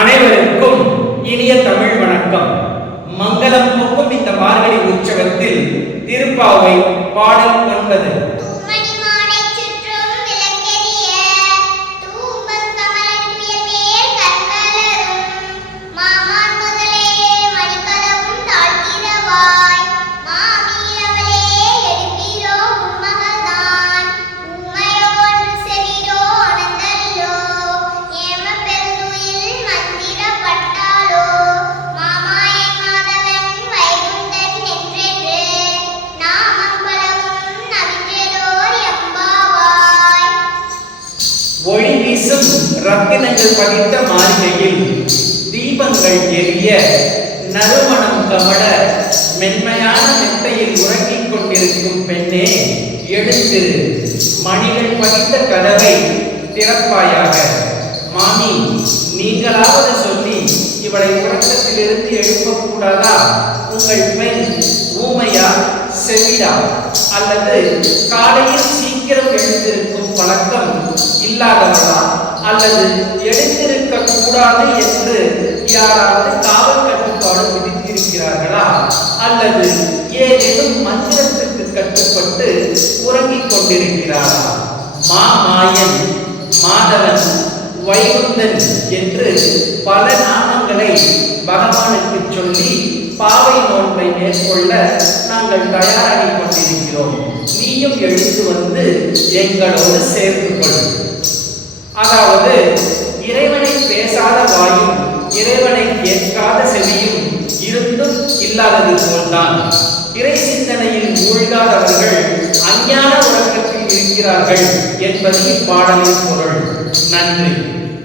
அனைவருக்கும் இனிய தமிழ் வணக்கம். மங்களம் பொங்கும் இந்த மார்கழி உற்சவத்தில் திருப்பாவை பாடல் 9. ஒளி வீசும் ரத்தினங்கள் பதித்த மாளிகையில் தீபங்கள் எரிய நறுமணம் கமல மென்மையான மெத்தையில் உறங்கிக் கொண்டிருக்கும் பெண்ணே, எழுந்து மணிகள் பதித்த கதவை திறப்பாயாக. மாமி, நீங்களாவது சொல்லி இவளை உறக்கத்திலிருந்து எழுப்பக்கூடாதா? உங்கள் பெண் ஊமையா, செவிடா, அல்லது காலையில் சீக்கிரம் எழுந்திருக்கும் பழக்கம் இல்லாதவளா, அல்லது எழுந்திருக்க கூடாது என்று யாராவது காவல் கட்டுப்பாடு விதித்திருக்கிறார்களா, அல்லது ஏதேனும் மந்திரத்துக்கு கட்டுப்பட்டு உறங்கிக் கொண்டிருக்கிறாரா? மாமாயன், மாதவன், வைகுந்தன் என்று பல நாமங்களை பகவானுக்கு சொல்லி பாவை நோன்பை மேற்கொள்ள நாங்கள் தயாராகி கொண்டிருக்கிறோம். நீயும் எழுந்து வந்து எங்களோடு சேர்ந்து கொள். அதாவது, இறைவனை பேசாத வாயும் இறைவனை கேட்காத செவியும் இருந்தும் இல்லாதது போல்தான் இறை சிந்தனையில் மூழ்காதவர்கள் அஞ்ஞான உறக்கத்தில் இருக்கிறார்கள் என்பது இப்பாடலின் பொருள். நன்றி.